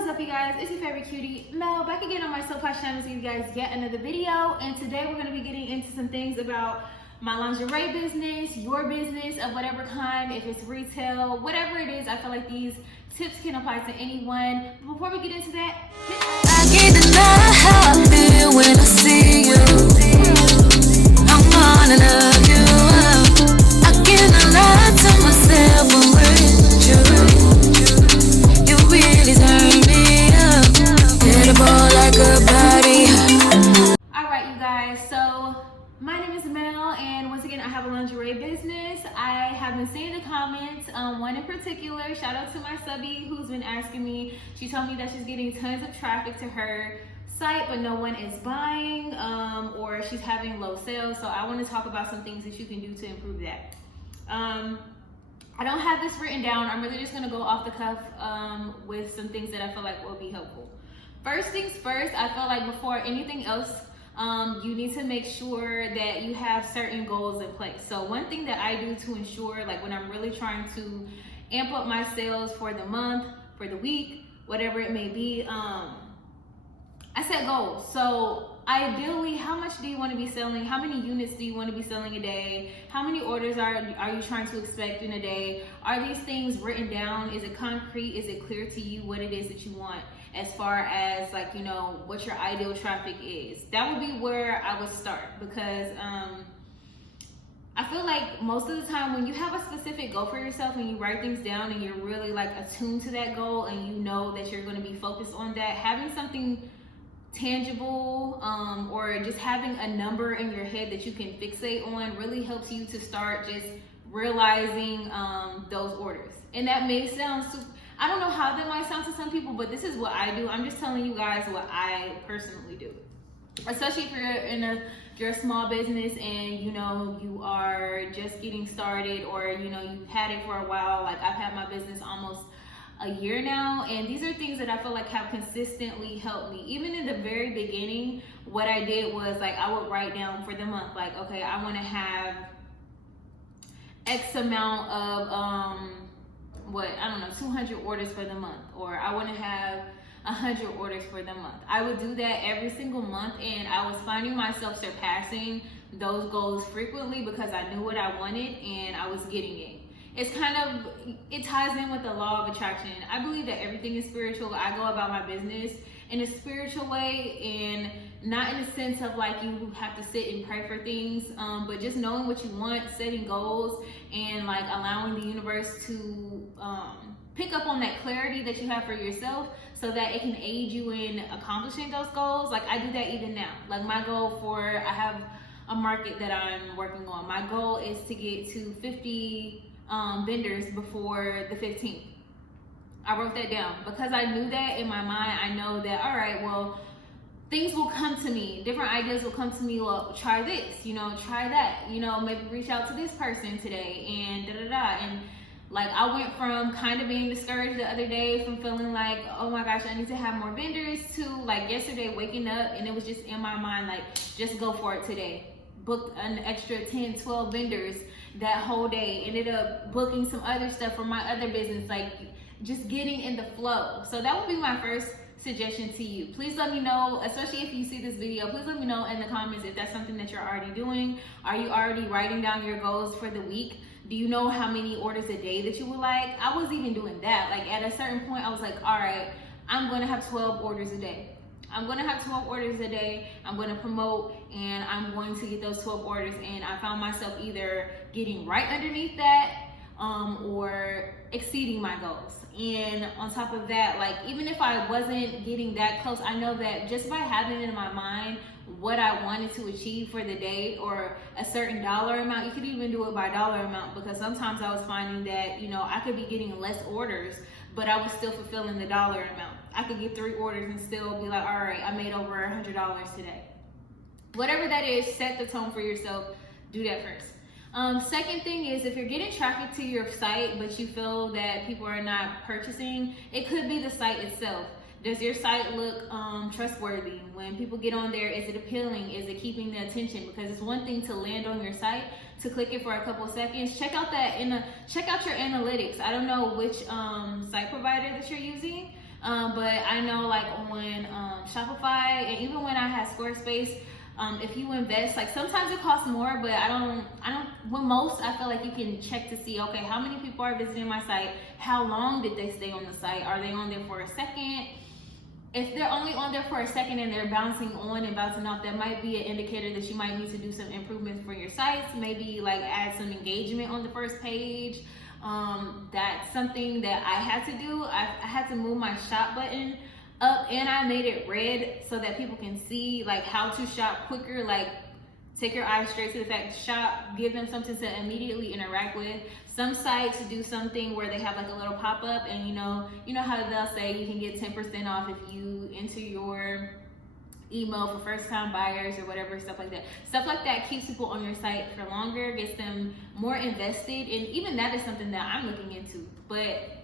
What is up, you guys? It's your favorite cutie, Mel, back again on my SoFi channel to give you guys yet another video. And today we're going to be getting into some things about my lingerie business, your business of whatever kind, if it's retail, whatever it is. I feel like these tips can apply to anyone. But before we get into that, I can't deny how I feel when I see you. I'm gonna love you. I cannot lie to myself when with you. You really turn me up. Get a ball like a body. alright, you guys, so my name is Mel, and once again I have a lingerie business. I have been seeing the comments, one in particular, shout out to my subby who's been asking me. She told me that she's getting tons of traffic to her site but no one is buying, or she's having low sales. So I want to talk about some things that you can do to improve that. I don't have this written down. I'm really just going to go off the cuff with some things that I feel like will be helpful. First things first, I feel like before anything else, you need to make sure that you have certain goals in place. So one thing that I do to ensure, like when I'm really trying to amp up my sales for the month, for the week, whatever it may be, I set goals. So ideally, how much do you want to be selling? How many units do you want to be selling a day? How many orders are you trying to expect in a day? Are these things written down? Is it concrete? Is it clear to you what it is that you want as far as, like, you know, what your ideal traffic is? That would be where I would start, because I feel like most of the time when you have a specific goal for yourself and you write things down and you're really like attuned to that goal and you know that you're going to be focused on that, having something tangible, or just having a number in your head that you can fixate on really helps you to start just realizing those orders. And that may sound super, I don't know how that might sound to some people, but this is what I do. I'm just telling you guys what I personally do. Especially if you're a small business and you know you are just getting started, or you know you've had it for a while. Like I've had my business almost a year now, and these are things that I feel like have consistently helped me. Even in the very beginning, what I did was, like, I would write down for the month, like, okay, I want to have X amount of 200 orders for the month, or I want to have 100 orders for the month. I would do that every single month, and I was finding myself surpassing those goals frequently because I knew what I wanted and I was getting it. It ties in with the law of attraction. I believe that everything is spiritual. I go about my business in a spiritual way, and not in the sense of like you have to sit and pray for things, but just knowing what you want, setting goals, and like allowing the universe to pick up on that clarity that you have for yourself so that it can aid you in accomplishing those goals. Like I do that even now. Like my goal I have a market that I'm working on. My goal is to get to 50 vendors before the 15th. I wrote that down because I knew that in my mind. I know that, all right, well, things will come to me, different ideas will come to me. Well, try this, you know, try that, you know, maybe reach out to this person today, and and like I went from kind of being discouraged the other day, from feeling like, oh my gosh, I need to have more vendors, to like yesterday waking up and it was just in my mind, like, just go for it today. Booked an extra 10, 12 vendors that whole day, ended up booking some other stuff for my other business, like just getting in the flow. So that would be my first suggestion to you. Please let me know, especially if you see this video, please let me know in the comments if that's something that you're already doing. Are you already writing down your goals for the week? Do you know how many orders a day that you would like? I was even doing that. Like at a certain point, I was like, all right, I'm going to have 12 orders a day. I'm going to have 12 orders a day. I'm going to promote, and I'm going to get those 12 orders. And I found myself either getting right underneath that, or exceeding my goals. And on top of that, like even if I wasn't getting that close, I know that just by having in my mind what I wanted to achieve for the day, or a certain dollar amount, you could even do it by dollar amount, because sometimes I was finding that, you know, I could be getting less orders, but I was still fulfilling the dollar amount. I could get 3 orders and still be like, all right, I made over $100 today. Whatever that is, set the tone for yourself. Do that first. Second thing is, if you're getting traffic to your site but you feel that people are not purchasing, it could be the site itself. Does your site look trustworthy? When people get on there, is it appealing? Is it keeping the attention? Because it's one thing to land on your site, to click it for a couple of seconds. Check out your analytics. I don't know which site provider that you're using, But I know like on Shopify, and even when I had Squarespace, if you invest, like sometimes it costs more, but I don't, when most, I feel like you can check to see, okay, how many people are visiting my site? How long did they stay on the site? Are they on there for a second? If they're only on there for a second and they're bouncing on and bouncing off, that might be an indicator that you might need to do some improvements for your sites. Maybe like add some engagement on the first page. That's something that I had to do. I had to move my shop button up, and I made it red so that people can see like how to shop quicker. Like take your eyes straight to the fact, shop, give them something to immediately interact with. Some sites do something where they have like a little pop-up, and you know how they'll say you can get 10% off if you enter your email for first-time buyers or whatever, stuff like that. Stuff like that keeps people on your site for longer, gets them more invested, and even that is something that I'm looking into. But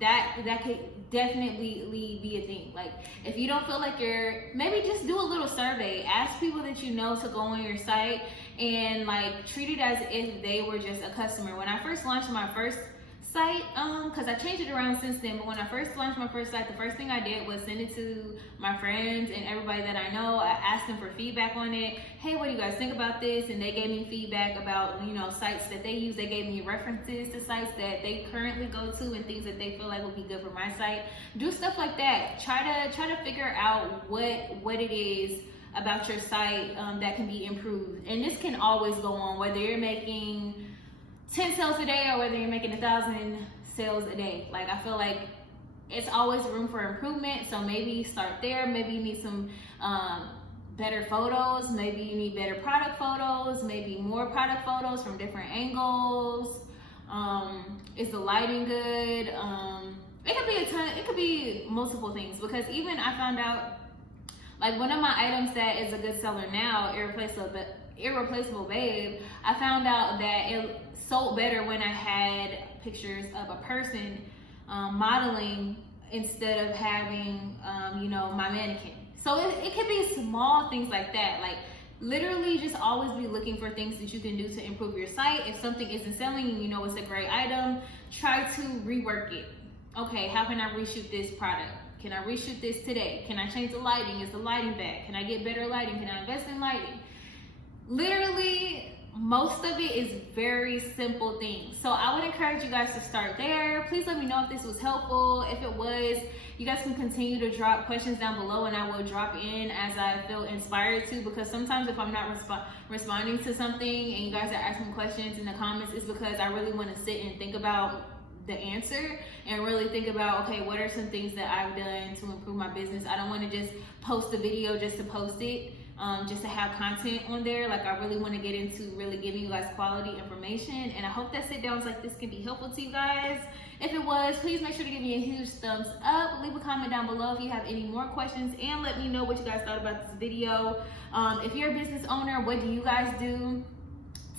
that could definitely be a thing. Like if you don't feel like maybe just do a little survey. Ask people that you know to go on your site and like treat it as if they were just a customer. When I first launched my first site, because I changed it around since then, but when I first launched my first site, the first thing I did was send it to my friends and everybody that I know. I asked them for feedback on it. Hey, what do you guys think about this? And they gave me feedback about, sites that they use. They gave me references to sites that they currently go to and things that they feel like would be good for my site. Do stuff like that. Try to figure out what it is about your site that can be improved. And this can always go on, whether you're making 10 sales a day or whether you're making 1,000 sales a day. Like I feel like it's always room for improvement. So maybe start there. Maybe you need some better photos. Maybe you need better product photos. Maybe more product photos from different angles. Is the lighting good? It could be a ton. It could be multiple things, because even I found out, like one of my items that is a good seller now, Irreplaceable Babe, I found out that it sold better when I had pictures of a person modeling instead of having my mannequin. So it could be small things like that. Like literally just always be looking for things that you can do to improve your site. If something isn't selling and you know it's a great item, try to rework it. Okay, how can I reshoot this product? Can I reshoot this today? Can I change the lighting? Is the lighting bad? Can I get better lighting? Can I invest in lighting? Literally, most of it is very simple things. So I would encourage you guys to start there. Please let me know if this was helpful. If it was, you guys can continue to drop questions down below, and I will drop in as I feel inspired to, because sometimes if I'm not responding to something and you guys are asking questions in the comments, it's because I really want to sit and think about the answer and really think about, okay, what are some things that I've done to improve my business? I don't want to just post a video just to post it, just to have content on there. Like I really want to get into really giving you guys quality information, and I hope that sit downs like this can be helpful to you guys. If it was, please make sure to give me a huge thumbs up. Leave a comment down below if you have any more questions, and let me know what you guys thought about this video. If you're a business owner, what do you guys do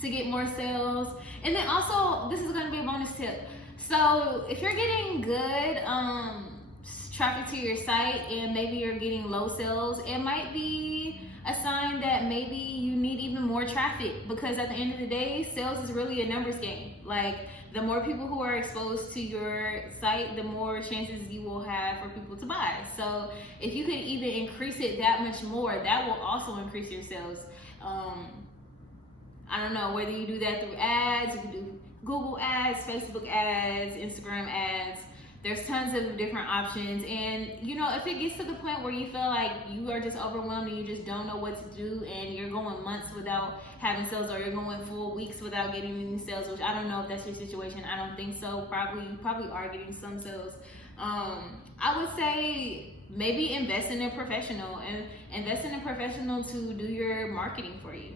to get more sales? And then also, this is going to be a bonus tip. So if you're getting good traffic to your site and maybe you're getting low sales, it might be a sign that maybe you need even more traffic, because at the end of the day, sales is really a numbers game. Like the more people who are exposed to your site, the more chances you will have for people to buy. So if you could even increase it that much more, that will also increase your sales. I don't know whether you do that through ads. You can do Google ads, Facebook ads, Instagram ads. There's tons of different options. And if it gets to the point where you feel like you are just overwhelmed and you just don't know what to do, and you're going months without having sales, or you're going full weeks without getting any sales, which I don't know if that's your situation. I don't think so. You probably are getting some sales. I would say maybe invest in a professional, and invest in a professional to do your marketing for you.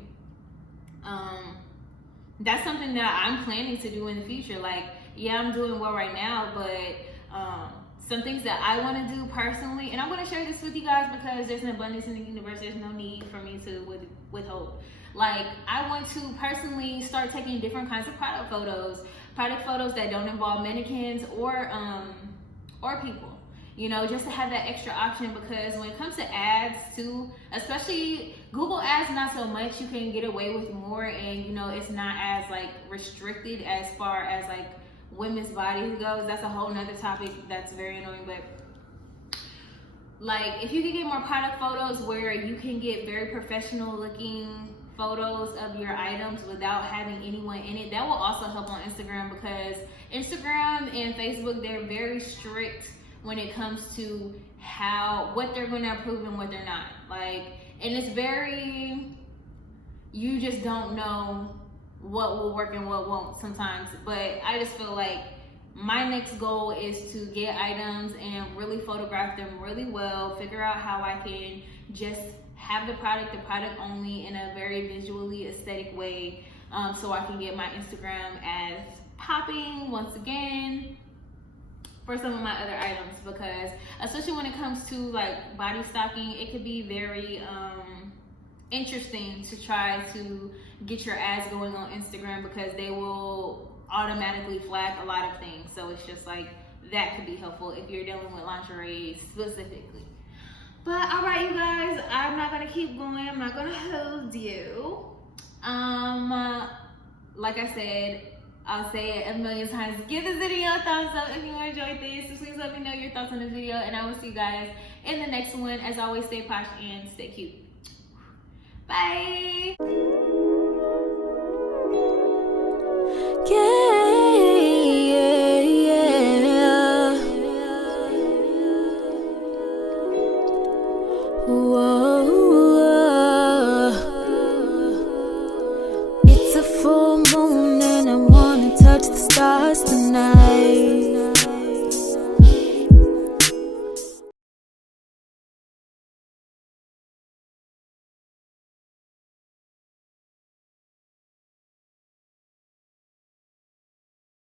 That's something that I'm planning to do in the future. Like, yeah, I'm doing well right now, but some things that I want to do personally, and I'm going to share this with you guys because there's an abundance in the universe. There's no need for me to withhold. Like, I want to personally start taking different kinds of product photos that don't involve mannequins or people. Just to have that extra option, because when it comes to ads too, especially Google ads, not so much. You can get away with more, and it's not as like restricted as far as like women's bodies goes. That's a whole nother topic that's very annoying, but like if you can get more product photos where you can get very professional looking photos of your items without having anyone in it, that will also help on Instagram, because Instagram and Facebook, they're very strict when it comes to what they're going to approve and what they're not. Like, and it's very, you just don't know what will work and what won't sometimes. But I just feel like my next goal is to get items and really photograph them really well, figure out how I can just have the product only in a very visually aesthetic way, so I can get my Instagram as popping once again for some of my other items, because especially when it comes to like body stocking, it could be very interesting to try to get your ads going on Instagram, because they will automatically flag a lot of things. So it's just like, that could be helpful if you're dealing with lingerie specifically. But all right, you guys, I'm not gonna keep going. I'm not gonna hold you. Like I said, I'll say it a million times. Give this video a thumbs up if you enjoyed this. Please let me know your thoughts on the video, and I will see you guys in the next one. As always, stay posh and stay cute. Bye.